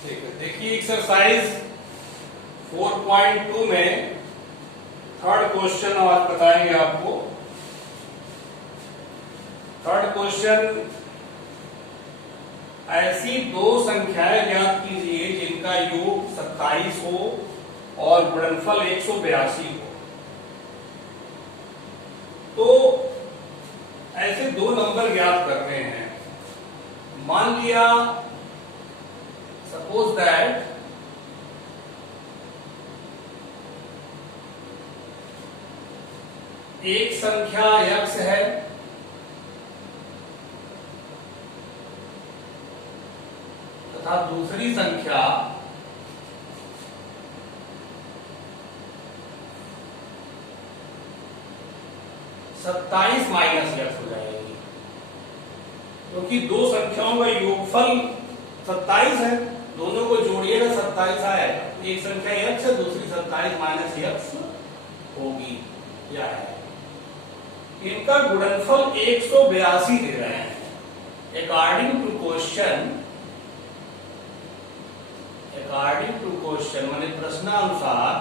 ठीक है, देखिए एक्सरसाइज 4.2 में थर्ड क्वेश्चन आज बताएंगे आपको। थर्ड क्वेश्चन, ऐसी दो संख्याएं ज्ञात कीजिए जिनका योग 27 हो और गुणनफल 182 हो। तो ऐसे दो नंबर ज्ञात करने हैं। मान लिया सपोज दैट एक संख्या x है तथा दूसरी संख्या सत्ताईस माइनस x हो जाएगी, क्योंकि दो संख्याओं का योगफल 27 है। दोनों को जोड़िएगा 27 आएगा। एक संख्या x है, दूसरी 27 माइनस x होगी। यह है, इनका गुणनफल 182 दे रहे हैं। अकॉर्डिंग टू क्वेश्चन माने प्रश्नानुसार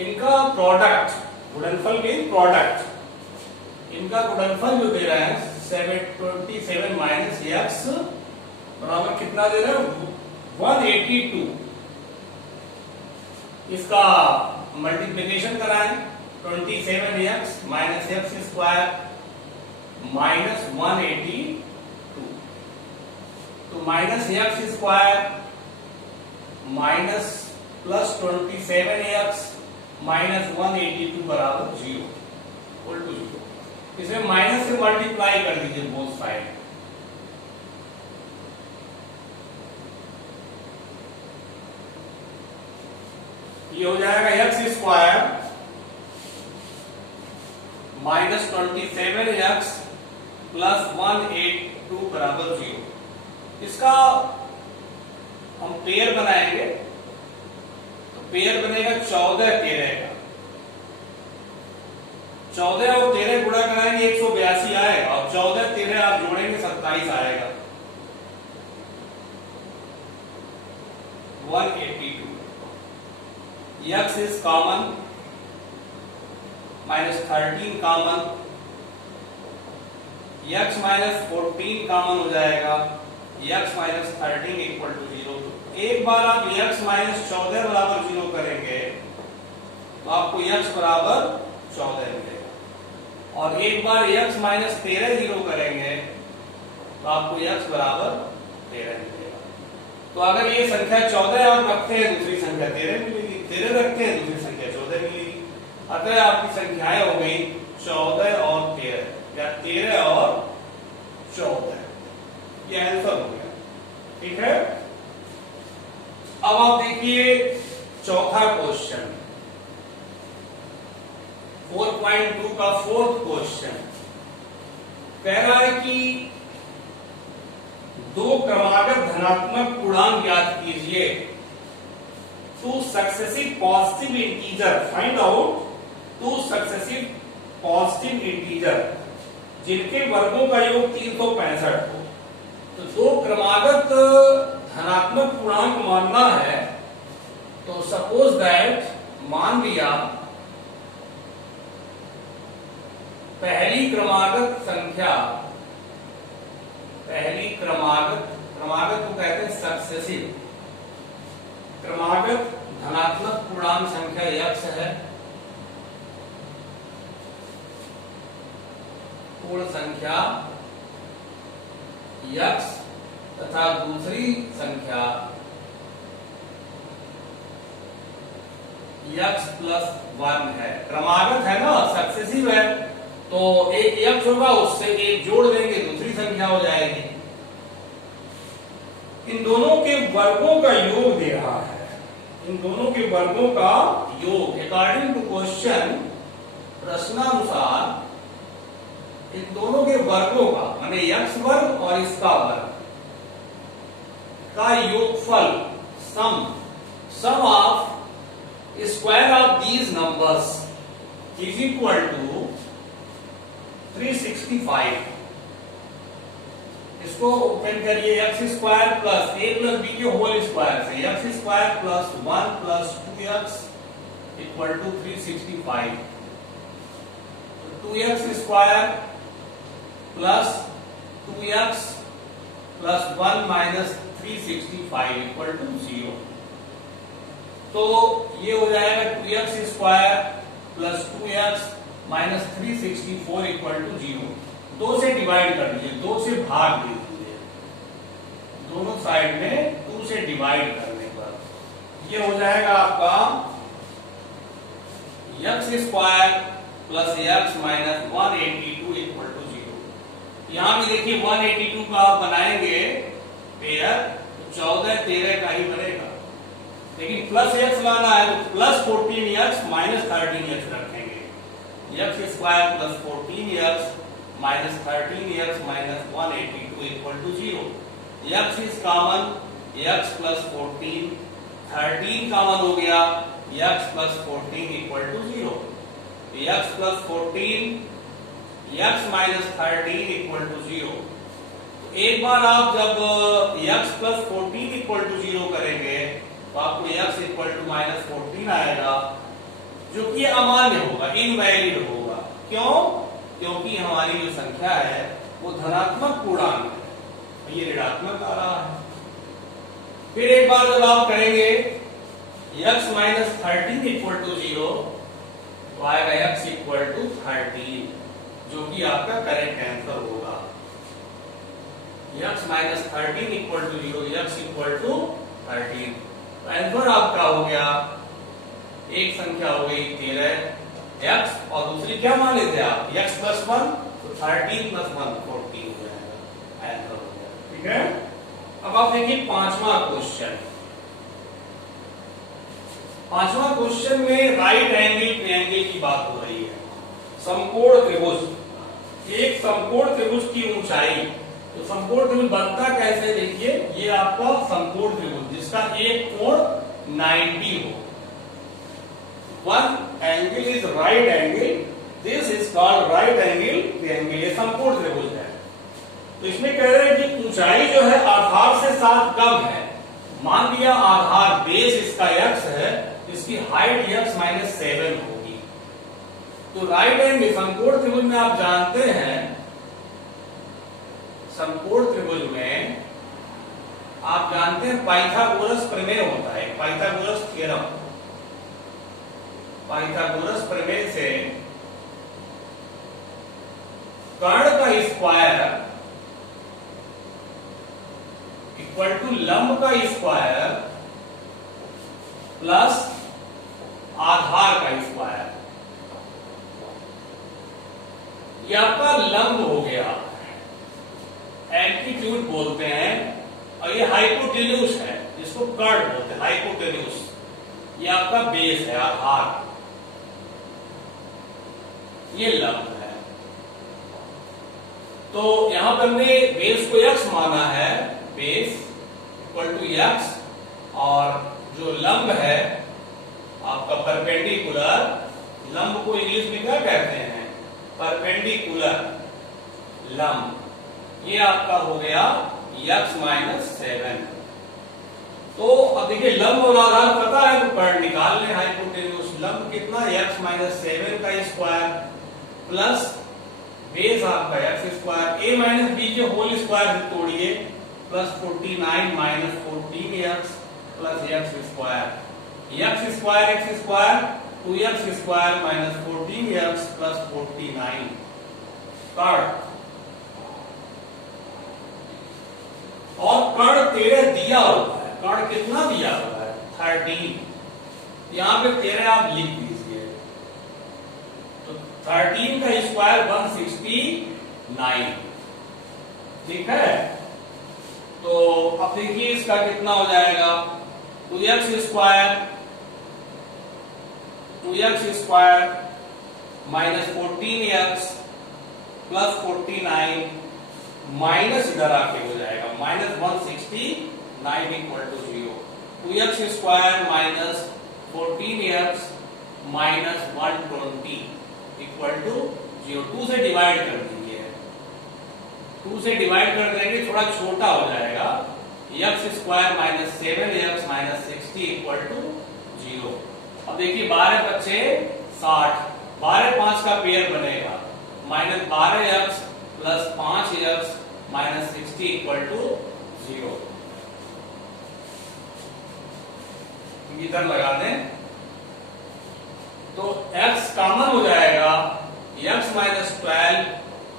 इनका प्रोडक्ट, गुणनफल के प्रोडक्ट, इनका गुणनफल जो दे रहे हैं 727 माइनस x बराबर कितना दे रहे हैं 182। इसका मल्टीप्लिकेशन कराएं, 27x minus x square minus 182, तो minus x square minus plus 27x minus 182 बराबर 0, इक्वल टू 0। इसमें माइनस से मल्टीप्लाई कर दीजिए बोथ साइड। ये हो जाएगा x square minus 27x plus 182 बराबर 0। इसका हम पेयर बनाएंगे, तो पेयर बनेगा 14 13 का। 14 और 13 गुणा कराएंगे 182 आएगा, और 14 13 आप जोड़ेंगे 27 आएगा। 182 x is common, minus 13 common, x minus 14 common हो जाएगा, x माइनस 13 इक्वल टू 0। एक बार आप x माइनस 14 बराबर 0 करेंगे तो आपको x बराबर 14 मिलेगा, और एक बार x माइनस 13 0 करेंगे तो आपको x बराबर 13 मिलेगा। तो अगर ये संख्या 14 आप रखते हैं, दूसरी संख्या 13 मिलेगी, 13 रखते हैं, दूसरी संख्या 14 मिलेगी। अतः आपकी संख्याएं हो गई 14 और 13 या 13 और 14। ये आंसर हो गया। ठीक है, अब आप देखिए चौथा क्वेश्चन, 4.2 का फोर्थ क्वेश्चन कह रहा है कि दो क्रमागत धनात्मक पूर्णांक ज्ञात कीजिए। Two successive positive integer, find out two successive positive integer जिनके वर्गों का योग 365 हो। तो दो क्रमागत धनात्मक पूर्णांक मानना है, तो सपोज दैट मान लिया पहली क्रमागत संख्या, पहली क्रमागत को कहते हैं सक्सेसिव, क्रमागत धनात्मक पूर्णांक संख्या x है, पूर्ण संख्या x, तथा दूसरी संख्या x प्लस 1 है। क्रमागत है ना, सक्सेसिव है, तो एक x होगा, उससे एक जोड़ देंगे, दूसरी संख्या हो जाएगी। इन दोनों के वर्गों का योग दे रहा है, इन दोनों के वर्गों का योग। अकॉर्डिंग टू क्वेश्चन, प्रश्नानुसार इन दोनों के वर्गों का माने x वर्ग और इसका वर्ग का योगफल, sum of square of these numbers is equal to 365। इसको ओपन करिए, x square plus a plus b के होल स्क्वायर से x square plus 1 plus 2x equal to 365। 2x square plus 2x plus 1 minus 365 equal to 0। तो ये हो जाएगा 2x square plus 2x minus 364 equal to 0। 2 से divide कर दीजिए, 2 से भाग दे दीजिए, दोनों साइड में 2 से डिवाइड करने पर ये हो जाएगा आपका x square plus x minus 182 equal to 0। यहां भी देखिए 182 का आप बनाएंगे पेयर तो 14 13 का ही बनेगा, लेकिन प्लस x लाना है तो प्लस 14x माइनस 13x रखेंगे। x square plus 14x minus 13x minus 182 equal to 0। x is common, x plus 14, 13 common हो गया, x plus 14 equal to 0। x plus 14 x minus 13 equal to 0। तो एक बार आप जब x प्लस 14 इक्वल टू 0 करेंगे तो आपको x इक्वल टू माइनस 14 आएगा, जो कि अमान्य होगा, इनवैलिड होगा। क्यों? क्योंकि हमारी जो संख्या है वो धनात्मक पूर्णांक है, ये ऋणात्मक आ रहा है। फिर एक बार जब आप करेंगे x माइनस 13 इक्वल टू 0 तो आएगा x इक्वल टू 13, जो कि आपका करेक्ट आंसर होगा। x minus 13 equal to 0, x equal to 13। तो आंसर आपका हो गया, एक संख्या हो गई 13 x और दूसरी क्या मान लेते आप x प्लस 1, तो 13 प्लस 1 14 हो जाएगा, आंसर हो गया। ठीक है, अब आप देखिए पांचवा क्वेश्चन। पांचवा क्वेश्चन में राइट एंगल ट्रायंगल की बात हो रही है। समकोण त्रिभुज, एक समकोण त्रिभुज की ऊंचाई, तो समकोण त्रिभुज बनता कैसे देखिए, ये आपका समकोण त्रिभुज जिसका एक कोण 90 हो। One angle is right angle, this is called right angle triangle, ये समकोण त्रिभुज है। तो इसमें कह रहे हैं कि ऊंचाई जो है आधार से 7 कम है। मान लिया आधार बेस इसका x है, इसकी हाइट x माइनस 7 होगी। तो राइट एंगल समकोण त्रिभुज में आप जानते हैं, समकोण त्रिभुज में आप जानते हैं पाइथागोरस प्रमेय होता है, पाइथागोरस थ्योरम। पाइथागोरस प्रमेय से कर्ण का स्क्वायर इक्वल टू लंब का स्क्वायर प्लस आधार का स्क्वायर, ये आपका लंब हो गया, एल्टीट्यूड बोलते हैं, और ये हाइपोटेन्यूस है, जिसको कर्ण बोलते हैं, हाइपोटेन्यूस। ये आपका बेस है, आधार, ये लंब है। तो यहां पर हमने बेस को x माना है, बेस इक्वल टू x, और जो लंब है आपका परपेंडिकुलर, लंब को इंग्लिश में क्या कहते हैं, परपेंडिकुलर लंब, ये आपका हो गया x माइनस 7। तो अब देखिए लंब और आधार पता है तो कर्ण निकाल लें, हाइपोटेन्यूस। लंब कितना, x माइनस 7 का स्क्वायर प्लस बेस आपका x square, a minus b के होल स्क्वायर से तोड़िए, plus 49 minus 14x plus x square, x square 2x square minus 14x plus 49 कर्ण। और कर्ण 13 दिया हुआ है, कर्ण कितना दिया हुआ है 13, यहां पे 13 आप लिख दीजिए। तो 13 का स्क्वायर 169, ठीक है। तो अब देखिए इसका कितना हो जाएगा, 2x square minus 14x plus 49 minus इधर आके हो जाएगा minus 169 equal to 0। 2x square minus 14x minus 120 equal to 0। 2 से डिवाइड कर दीजिए, 2 से डिवाइड कर देंगे, थोड़ा छोटा हो जाएगा, x square minus 7x minus 60 equal to 0। अब देखिए 12 बच्चे 60, 12 5 का पेयर बनेगा, minus 12x plus 5x minus 60 equal to 0। इधर लगा दें तो x कॉमन हो जाएगा, x माइनस 12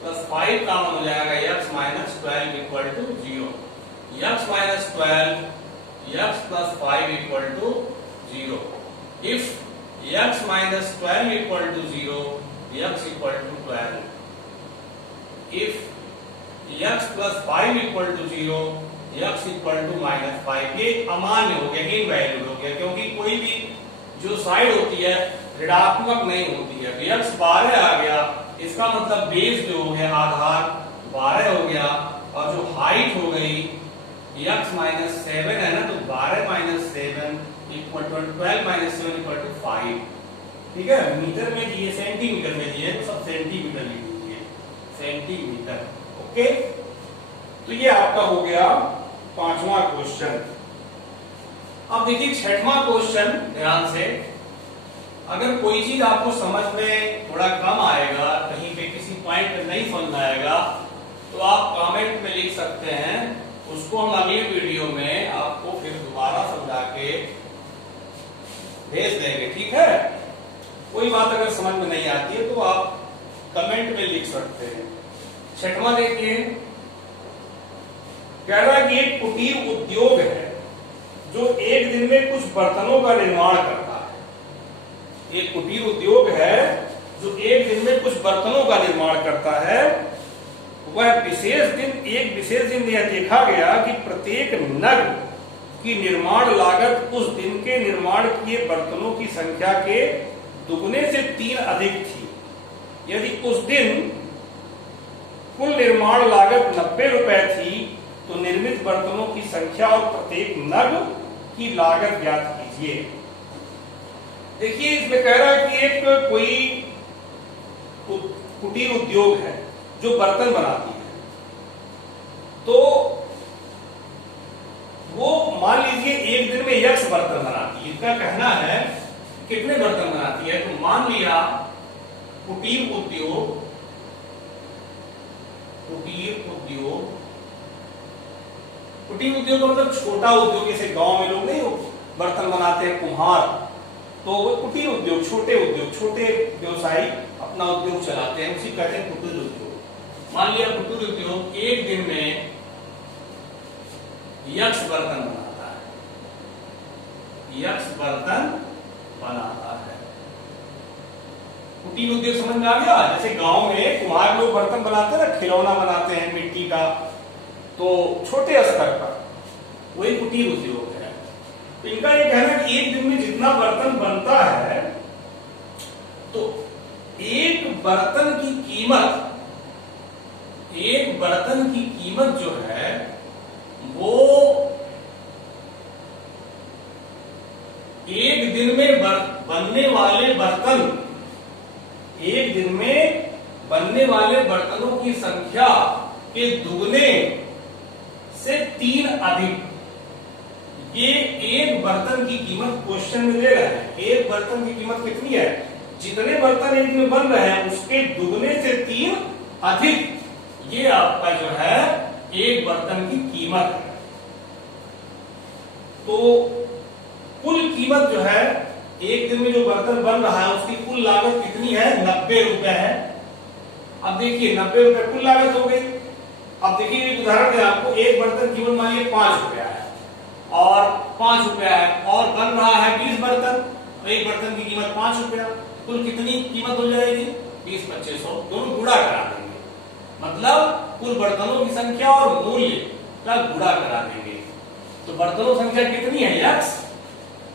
प्लस 5 कॉमन हो जाएगा, x minus 12 equal to 0। x minus 12 x plus 5 equal to 0। If x minus 12 equal to 0, x equal to 12। If x plus 5 equal to 0, x equal to minus 5। ये अमान्य हो गया, invalid हो गया, क्योंकि कोई भी जो साइड होती है ऋणात्मक नहीं होती है। x 12 आ गया, इसका मतलब बेस जो हो गया, आधार 12 हो गया, और जो हाइट हो गई x माइनस 7 है ना, तो 12 minus 7 equal to 12 minus 7 equal to 5। ठीक है, मीटर में दिए, सेंटीमीटर में दिए तो सब सेंटीमीटर लिख दीजिए, सेंटीमीटर। ओके, तो ये आपका हो गया 5वां क्वेश्चन। अब देखिए 6वां क्वेश्चन, ध्यान से। अगर कोई चीज आपको समझ में थोड़ा कम आएगा, कहीं पे किसी पॉइंट पे नहीं समझ आएगा, तो आप कमेंट में लिख सकते हैं, उसको हम अगली वीडियो में आपको फिर दोबारा समझा के भेज देंगे। ठीक है, कोई बात अगर समझ में नहीं आती है तो आप कमेंट में लिख सकते हैं। 6वां देखिए, कह रहा है कि एक कुटीर उद्योग है जो एक दिन में कुछ बर्तनों का निर्माण करता है। एक कुटीर उद्योग है जो एक दिन में कुछ बर्तनों का निर्माण करता है। वह एक विशेष दिन यह देखा गया कि प्रत्येक नग की निर्माण लागत उस दिन के निर्माण किए बर्तनों की संख्या के दुगने से 3 अधिक थी। यदि उस दिन कुल निर्माण लागत 90 रुपए थी, तो निर्मित बर्तनों की संख्या और प्रत्येक नग की लागत ज्ञात कीजिए। देखिए, इसमें कह रहा है कि एक कोई कुटीर उद्योग है जो बर्तन बनाती है, तो वो मान लीजिए एक दिन में x बर्तन बनाती है। इसका कहना है कितने बर्तन बनाती है, तो मान लिया कुटीर उद्योग का मतलब छोटा उद्योग, जैसे गांव में लोग नहीं बर्तन बनाते हैं, कुम्हार, तो वो कुटीर उद्योग, छोटे व्यवसायी अपना उद्योग चलाते हैं, उसी कहते हैं कुटीर उद्योग। मान लिया कुटीर उद्योग एक दिन में x बर्तन बनाता है। कुटीर उद्योग समझ में आ गया। जैसे गांव में कुम्हार लोग बर्तन बनाते हैं ना, खिलौना बनाते हैं मिट्टी का, तो छोटे स्तर पर वही कुटीर उद्योग है। तो इनका ये कहना है कि एक दिन में जितना बर्तन बनता है, तो एक बर्तन की कीमत जो है वो एक दिन में बनने वाले बर्तनों की संख्या के दुगने से 3 अधिक। ये एक बर्तन की कीमत क्वेश्चन में दे रहा है। एक बर्तन की कीमत कितनी है, जितने बर्तन एक दिन में बन रहे हैं उसके दुगने से 3 अधिक, ये आपका जो है एक बर्तन की कीमत है। तो कुल कीमत जो है, एक दिन में जो बर्तन बन रहा है उसकी कुल लागत कितनी है, 90 रुपए है। अब देखिए 90 रुपए कुल लागत हो गई। अब देखिए एक उदाहरण है आपको, एक बर्तन कीमत मानिए 5 रुपया है और 5 रुपया है, और बन रहा है 20 बर्तन, तो एक बर्तन की कीमत 5 रुपया, कुल कितनी कीमत हो जाएगी, 20 2500, दोनों गुणा करा देंगे। मतलब कुल बर्तनों की संख्या और मूल्य का गुणा करा देंगे। तो बर्तनों संख्या कितनी है, x,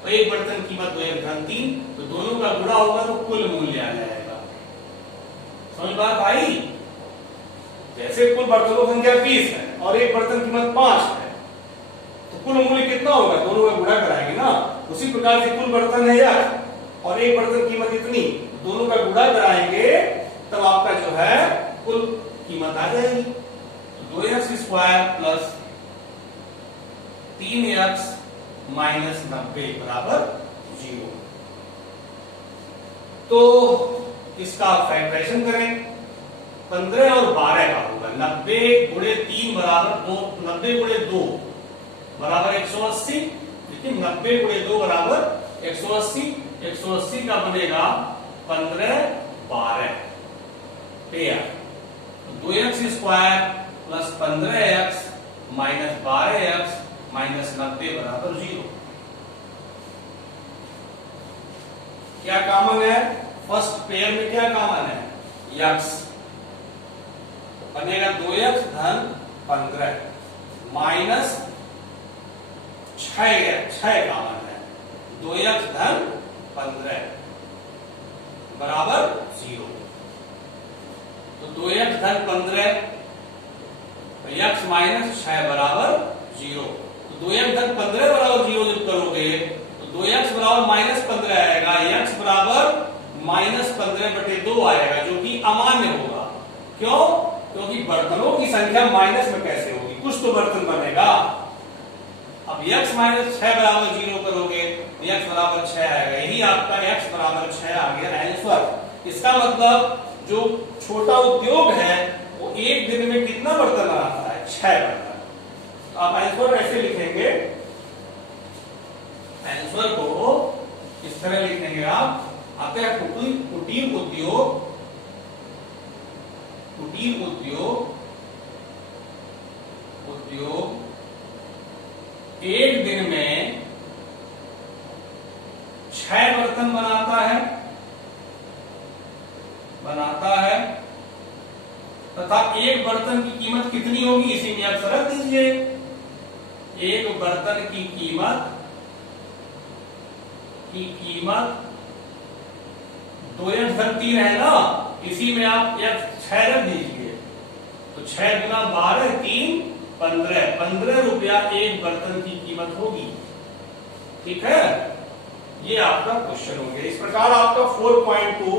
तो एक बर्तन कीमत 2 तो दोनों का गुणा होगा तो कुल मूल्य आ जाएगा। समझ बात आई। जैसे कुल बर्तनों संख्या 20 है और एक बर्तन कीमत 5 है, तो कुल मूल्य कितना होगा, दोनों का गुणा कराएंगे ना। उसी प्रकार से कुल बर्तन है x और एक बर्तन कीमत इतनी, दोनों का गुणा कराएंगे, तब आपका जो है कुल कीमत आ जाएगी। 2x² प्लस 3x माइनस 90 बराबर 0। तो इसका फैक्टराइजेशन करें, 15 और 12 का होगा 90 गुणे 3 बराबर 2, 90 गुणे 2 बराबर 180, लेकिन 90 गुणे 2 बराबर 180, 180 का बनेगा 15 12 pair, 2x² plus 15x minus 12x minus 90 बराबर 0। क्या कॉमन है? फर्स्ट पेयर में क्या कॉमन है? x बनेगा 2x धन 15 माइनस 6 कॉमन है, 2x धन 15 बराबर 0। तो 2x धन 15 तो x माइनस 6 बराबर 0। तो 2x धन 15 बराबर 0 जब करोगे तो 2x बराबर माइनस 15 आएगा, x बराबर माइनस 15 बटे 2 आएगा, जो कि अमान्य होगा। क्यों? क्योंकि बर्तनों की संख्या माइनस में कैसे होगी, कुछ तो बर्तन बनेगा। अब x माइनस 6 बराबर 0 करोगे तो x बराबर 6 आएगा, यही आपका x बराबर 6 आ गया आंसर। इसका मतलब जो छोटा उद्योग है वो एक दिन में कितना बर्तन बनाता है? 6 बर्तन। तो आप आंसर ऐसे लिखेंगे, आंसर को इस तरह लिखेंगे आप, आता है कुटीर उद्योग एक दिन में 6 बर्तन बनाता है तथा एक बर्तन की कीमत कितनी होगी, इसी में आप रख दीजिए। एक बर्तन की कीमत 2x धन 3 है ना, इसी में आप 6 रख दीजिए। तो 6 गुना 12 3 15 रुपया एक बर्तन की कीमत होगी। ठीक है, ये आपका क्वेश्चन हो गया। इस प्रकार आपका 4.2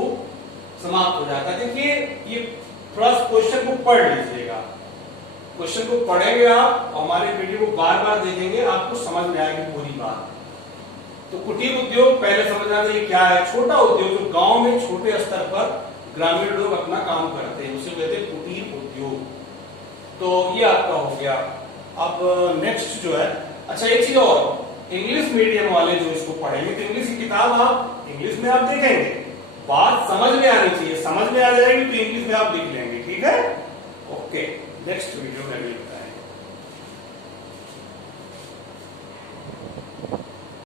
समाप्त हो जाता है। देखिए ये थोड़ा क्वेश्चन को पढ़ लीजिएगा, क्वेश्चन को पढ़ेंगे आप और हमारे वीडियो को बार बार देखेंगे, आपको समझ में आएगी पूरी बात। तो कुटीर उद्योग पहले समझना चाहिए क्या है। छोटा उद्योग जो गांव में छोटे स्तर पर ग्रामीण लोग अपना काम करते हैं उसे कहते हैं कुटीर उद्योग। तो ये आपका हो गया। अब नेक्स्ट जो है, अच्छा एक चीज और, इंग्लिश मीडियम वाले जो इसको पढ़ेंगे तो इंग्लिश की किताब आप इंग्लिश में आप देखेंगे, बात समझ में आनी चाहिए, समझ में आ जाएगी तो इंग्लिश में आप लिख लेंगे। ठीक है, ओके, नेक्स्ट वीडियो में मिलता है।